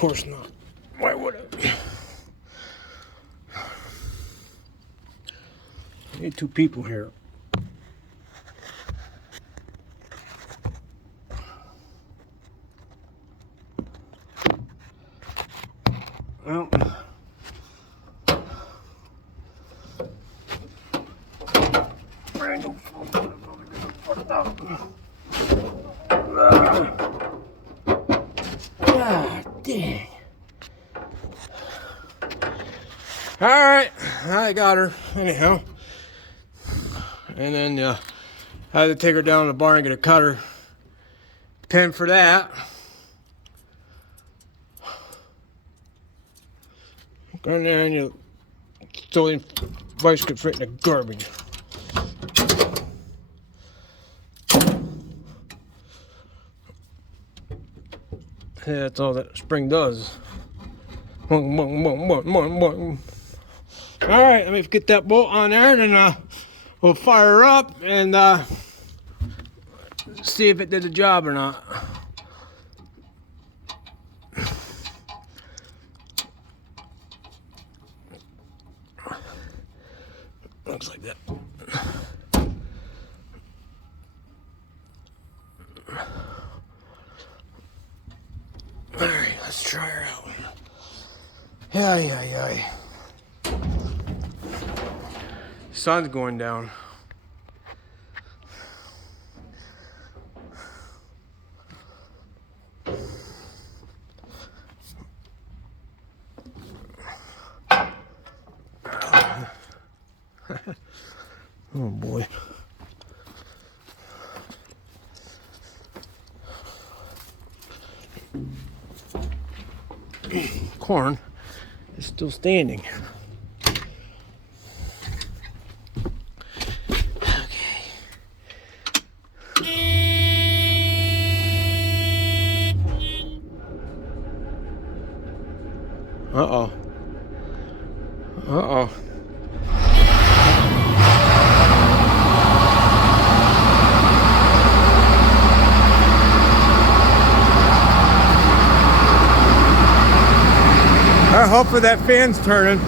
course not. Why would I? I need two people here. Well, Randall, put it out. God dang. All right, I got her anyhow. And then I had to take her down to the barn and get a cutter pin for that. Go in there and you throw the bicycle right in the garbage. Yeah, that's all that spring does. All right, let me get that bolt on there, and then we'll fire her up and see if it did the job or not. Looks like that. All right, let's try her out. Yeah. Sun's going down. Oh boy. Corn is still standing. Okay. Uh-oh. Uh-oh. Hopefully that fan's turning.